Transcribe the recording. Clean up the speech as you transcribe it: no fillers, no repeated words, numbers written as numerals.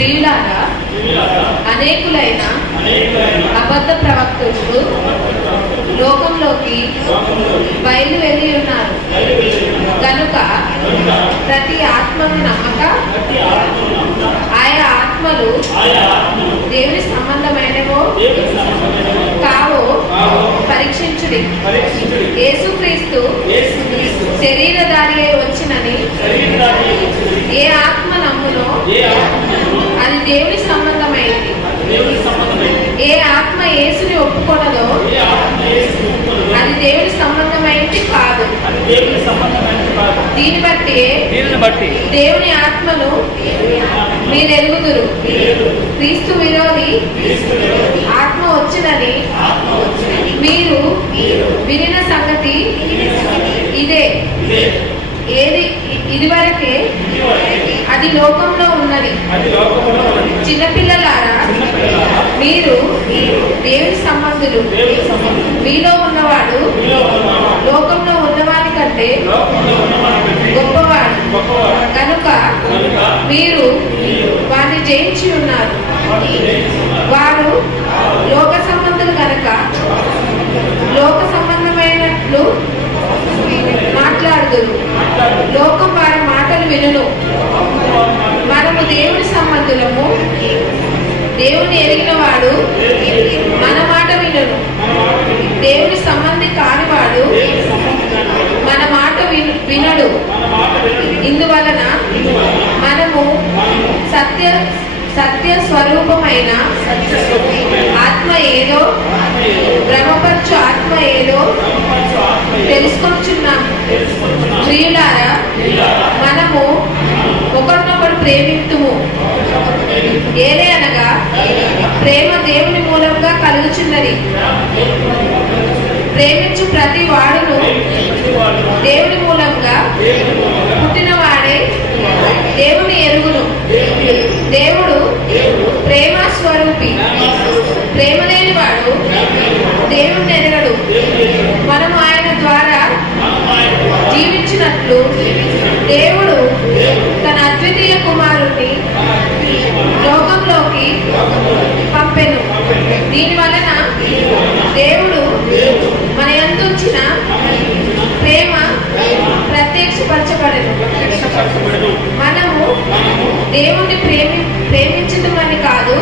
ప్రియులారా, అనేకులైన అబద్ధ ప్రవక్తలు లోకంలోకి బయలు వెళ్ళి ఉన్నారు కనుక ప్రతి ఆత్మను నమ్మక ఆయా ఆత్మలు దేవుని సంబంధమైనవో కావో పరీక్షించుడి. యేసుక్రీస్తు శరీరధారి అయి వచ్చినని ఏ ఆత్మ నమ్మునో అది దేవుని సంబంధమైంది. ఏ ఆత్మ యేసుని ఒప్పుకొనదో అది దేవుని సంబంధమైంది కాదు. దీన్ని బట్టి దేవుని ఆత్మను మీరు ఎరుగుదురు. క్రీస్తు విరోధి ఆత్మ వచ్చినని మీరు వినిన సంగతి ఇదే. ఇదివరకే అది లోకంలో ఉన్నది. చిన్నపిల్లలారా, మీరు దేవుని సంబంధులు. మీలో ఉన్నవాడు లోకంలో ఉన్నవాడి కంటే గొప్పవాడు కనుక మీరు వారిని జయించి ఉన్నారు. వారు లోక సంబంధులు కనుక లోక సంబంధమైనట్లు మాట్లాడుదురు. లోకం వారి మాటలు వినును. మనము దేవుని సంబంధులము. దేవుని ఎరిగిన వాడు మన మాట వినును. దేవుని సంబంధి కానివాడు మన మాట వినడు. ఇందువలన మనము సత్య స్వరూపమైన ఆత్మ ఏదో, భ్రమపరచు ఆత్మ ఏదో తెలుసుకొచ్చున్నాము. ప్రియులారా, మనము ఒకరినొకరు ప్రేమింతుము. ఏదే అనగా ప్రేమ దేవుని మూలంగా కలుగుచున్నది. ప్రేమించు ప్రతి వాడును దేవుని మూలంగా పుట్టినవాడే దేవుని ఎరుగును. దేవుడు ప్రేమ స్వరూపి. ప్రేమ లేని వాడు దేవుణ్ణి ఎరగడు. మనము ఆయన ద్వారా జీవించినట్లు దేవుడు తన అద్వితీయ కుమారుణ్ణి లోకంలోకి పంపెను. దీని వలన దేవుడు మన యందు ఉంచిన ప్రేమ ప్రత్యక్షపరచబడెను. మనము దేవుణ్ణి ప్రేమించటమని కాదు,